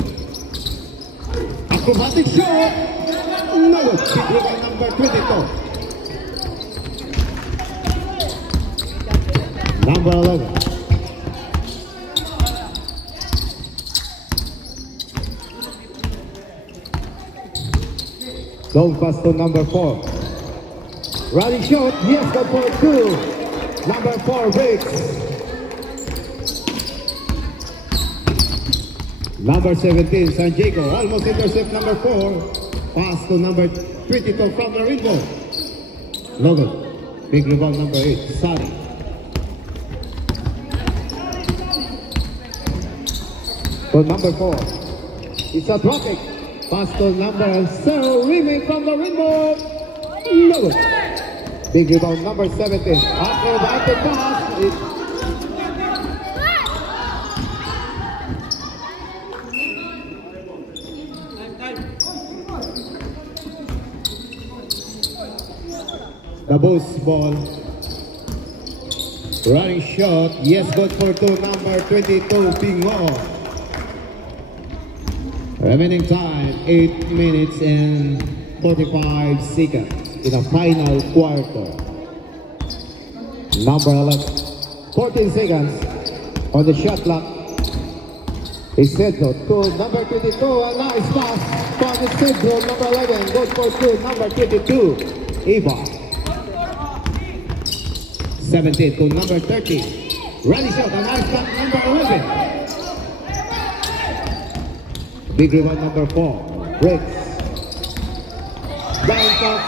Acrobatic shot. No, big rebound, number 22. Number 11. Long pass to number 4. Running shot, yes, good for 2. Number 4 breaks. Number 17, San Diego, almost intercept number 4. Pass to number 22 from the window. Logan, big rebound number 8, Sari. For number 4, it's a traffic. Pass to number 0, remake from the window. Logan. Big rebound, number 17. After the pass, the boost ball. Running shot, yes, good for 2. Number 22, Pingo. Remaining time, 8 minutes and 45 seconds. In the final quarter. Number 11. 14 seconds on the shot clock. It's Cedro to number 22. A nice pass from the Cedro. Number 11 goes for 2. Number 22. Eva. 17 to number 30. Rally shot, a nice shot, number 11. Big rebound, number 4. Breaks. Blind shot.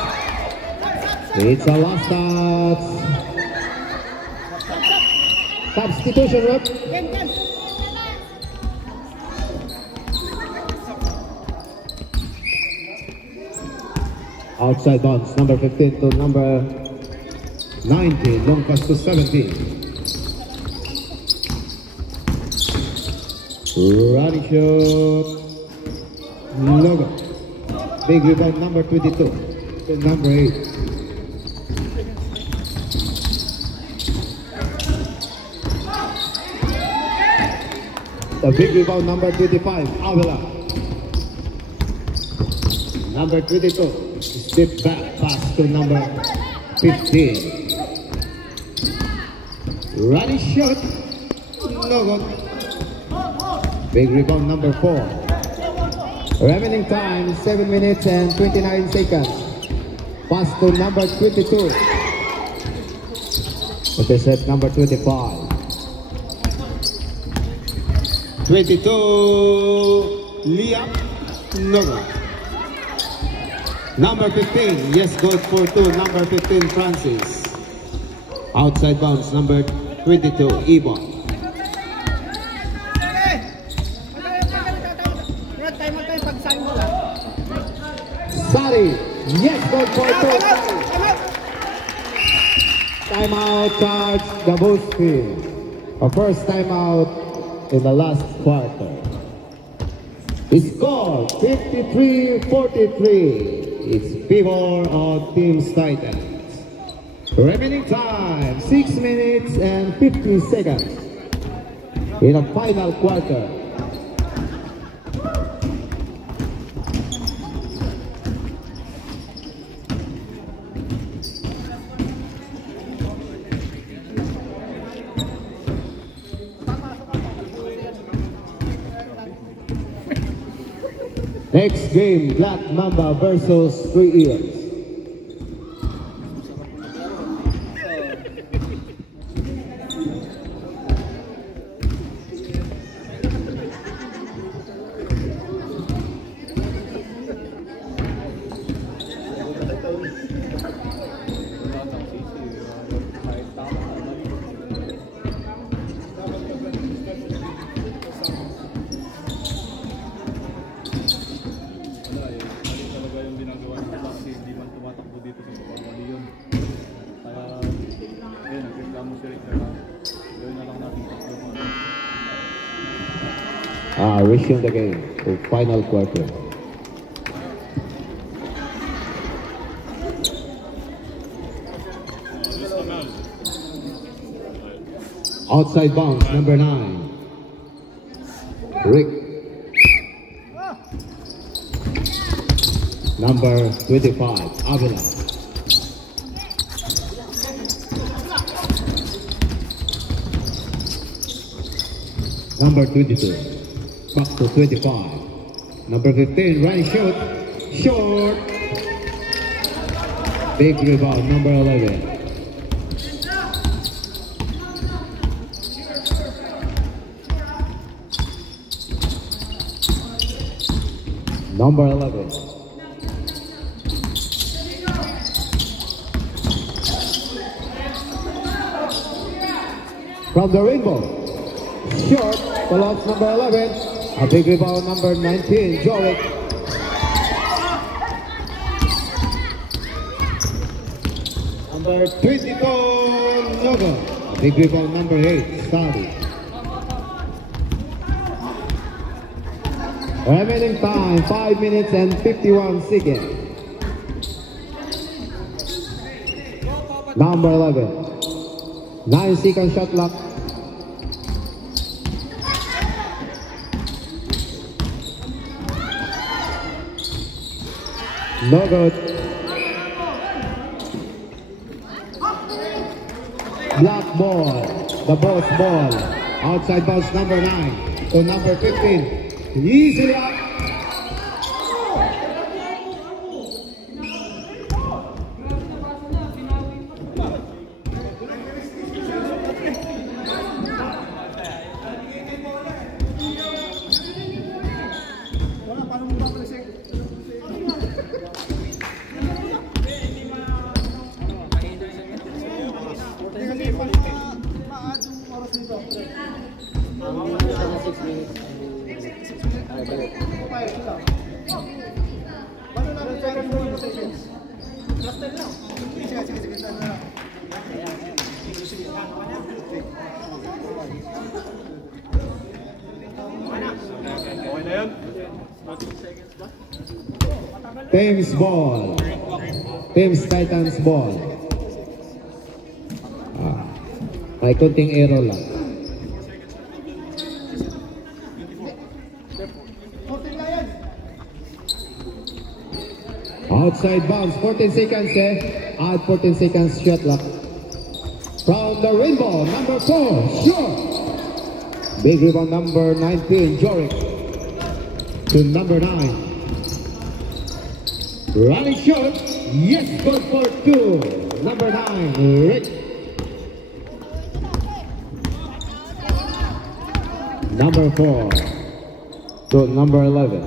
It's a last shot. Substitution, rep. Outside bounce, number 15 to number 19. Long pass to 17. Running shot. No good. Big rebound, number 22 to number 8. The big rebound, number 25, Avila. Number 22, step back pass to number 15. Running shot, no good. Big rebound, number 4. Remaining time, 7 minutes and 29 seconds. Pass to number 22. Okay, set number 25. 22, Liam, no good. Number 15, yes, good for 2. Number 15, Francis. Outside bounce, number 22, Ibon. Sari, yes, good for 2. Timeout charge, the boost field. A first timeout in the last quarter. Score 53-43. It's favor of Team Titans. Remaining time 6 minutes and 50 seconds in the final quarter. Next game, Black Mamba versus 3 Ears. Reaching the game to final quarter. Outside bounce, number 9. Rick. Number 25, Avila. Number 22. Back to 25. Number 15, running shoot. Short. Big rebound, number 11. Number 11. From the rainbow. Short. Pull-ups, number 11. A big rebound, number 19, Jorik. Number 22, Nogo. A big rebound, number 8, Sadi. Remaining time, 5 minutes and 51 seconds. Number 11. 9-second shot clock. No good. Black ball. The boss ball. Outside bounce, number 9 to number 15. Easily up. Okay na yun? Thames ball. Thames Titans ball. May kunting error lang. Outside bounds, 14 seconds Add 14 seconds shot clock. From the rainbow, number 4, short. Big rebound, number 19, Jorik. To number 9. Running shot, yes, good for 2. Number 9, Rick. Number 4 to number 11.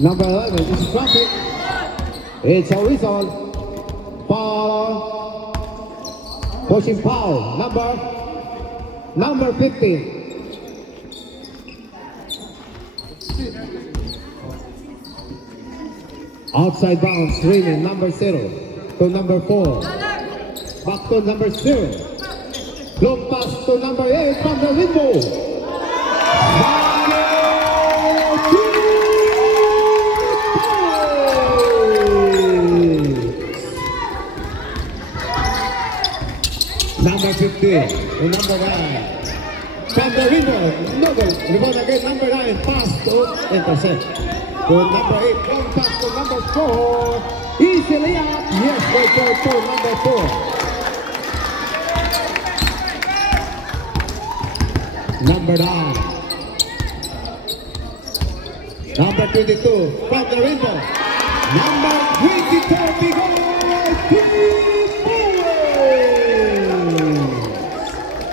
Number 11 is traffic. It's a whistle. Foul. Pushing foul. Number 15. Outside bounds, Raymond, number 0 to number 4. Back to number 0. Long pass to number 8 from the window. Number 15 to number 9. From the window, Noble, rebound again, number 9, pass to intercept. To number 8, long pass to number 4. Easily up. Yes, go to number 4. Number 9. Number 22, from the window. Number 22, big goal.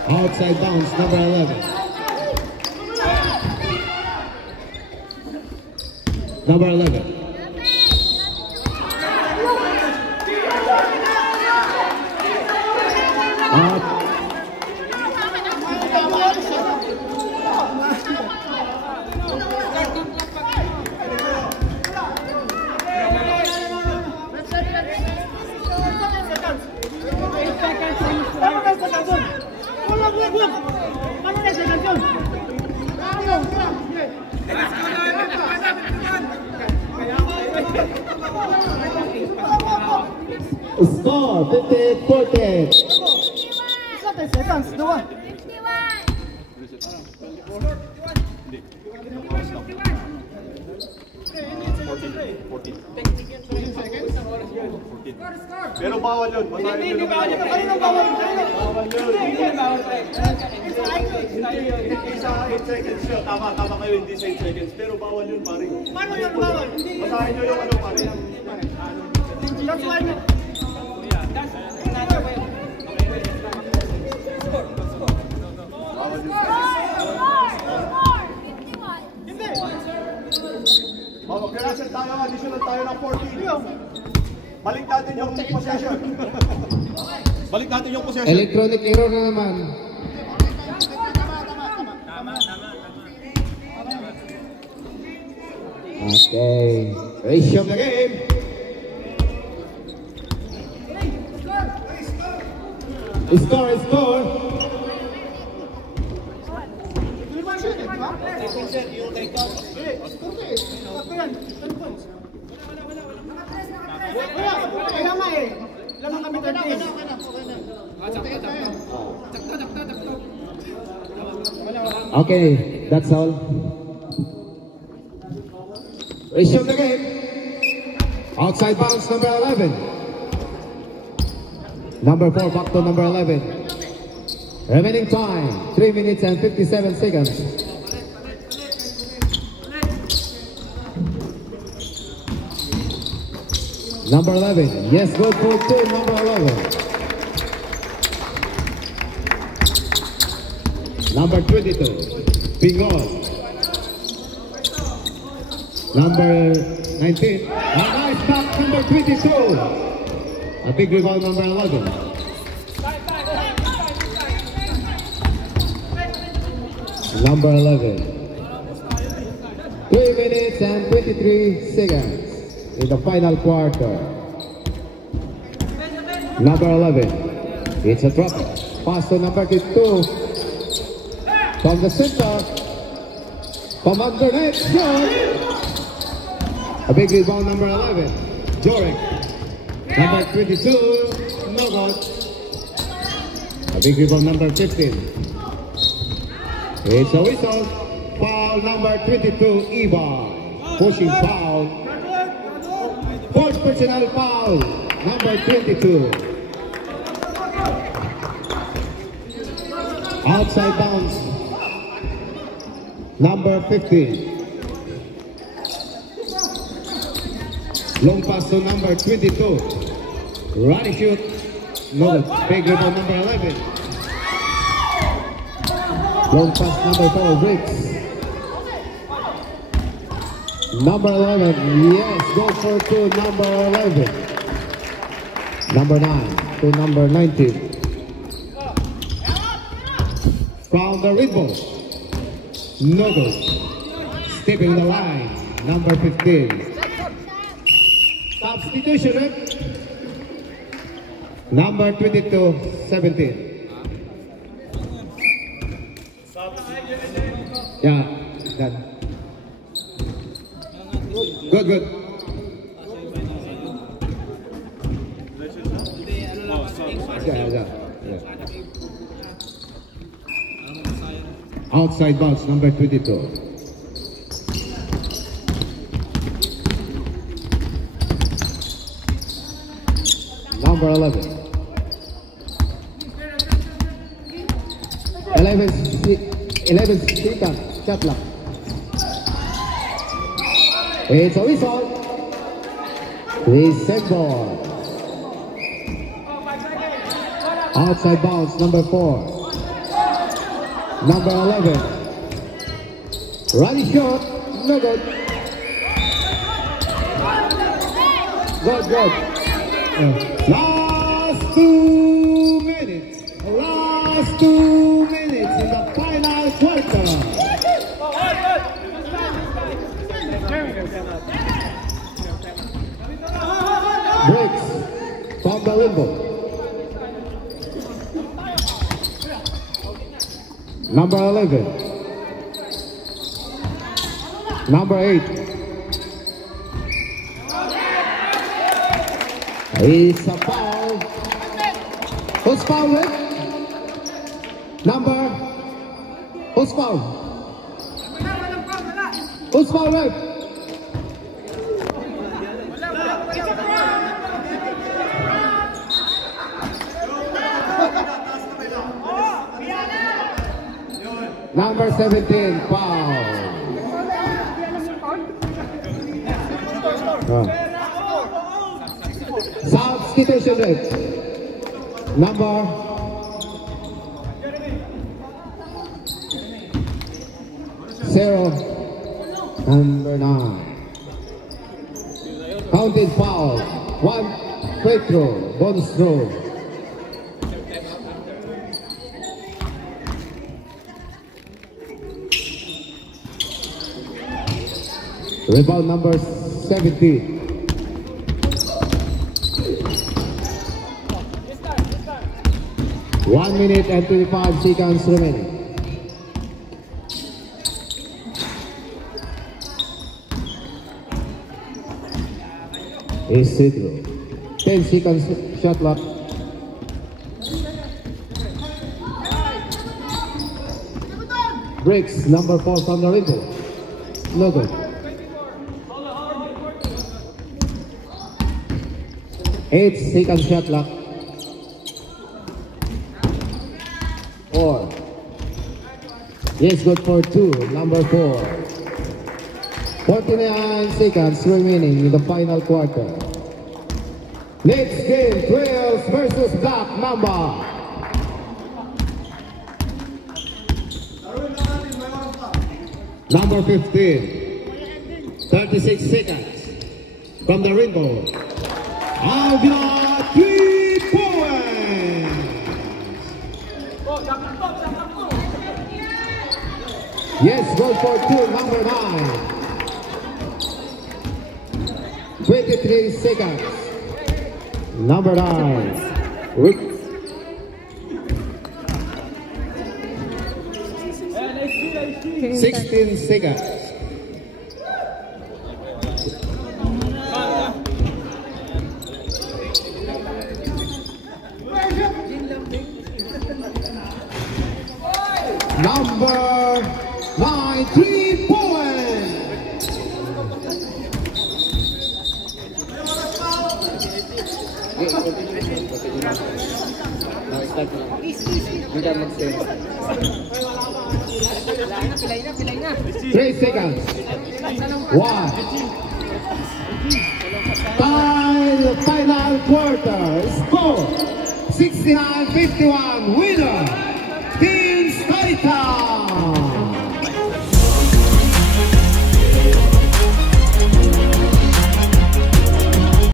Outside bounds, number 11. Number 11. Score 58-40. 7 seconds, dua. Pero bawal yun. Hindi bawal yun. Kaninong bawal? Bawal yun. Hindi bawal. Isa 8 seconds yun. Tama kayo, hindi sa 8 seconds. Pero bawal yun, pare. Paano yun bawal? Basahin nyo yung ano, pare. That's why Mag-cancel tayo, additional tayo ng 14. Balik natin yung possession. Balik natin yung possession. Electronic error na naman. Okay. Ratio of the game. Score. kaya nga eh. Lamang kami 13. Okay, that's all. Ratio of the game. Outside bounds, number 11. Number 4 back to number 11. Remaining time, 3 minutes and 57 seconds. Number 11, yes, good for 2, number 11. Number 22, Pingol. Number 19, a nice pass, number 22. A big rebound, number 11. number 11. 3 minutes and 23 seconds in the final quarter. Number 11. It's a drop. Pass to number 2. From the center. From underneath. Shot. A big rebound, number 11. Jorek. Number 22. No good. A big rebound, number 15. It's a whistle. Foul number 22, Ivan. Pushing foul. Fourth personal foul, number 22. Outside bounce, number 15. Long pass to number 22. Running shoot. No, big rebound, number 11. Long pass, number 4, Briggs. Number 11, yes, go for 2, number 11. Number 9 to number 19. From the rebound. No good. Stepping the line, number 15. Substitution, number 22, 17. Yeah, done. Good. Yeah. Outside bounce, number 22. Number 11. 11 seconds, shot clock. It's a whistle. Reset ball. Outside bounce, number 4. Number 11. Running shot, no good. Good. Last 2 minutes. Last 2 minutes in the final quarter. Breaks from the limbo. Number 11. Number 8. It's a foul. Who's fouled it? Who's fouled? Who's fouled it? Number 17, foul. Substitution rate. Number 0, number 9. Counted foul. 1 free throw, bonus throw. Rebound number 17. One minute and 25 seconds remaining. Is Sidro. 10 seconds shot clock. Breaks number 4 from the limbo. No good. 8 seconds shot clock. 4. Yes, good for 2. Number 4. 49 seconds remaining in the final quarter. Next game, 12 versus Black Mamba. Number 15. 36 seconds from the rainbow. Avila 3 points. Yes, goal for two, number 9. 23 seconds. Number 9. Rick. Nice. 16 seconds. Number 9, 3 point. Three seconds. 1. Final quarter. Score 69-51. Winner.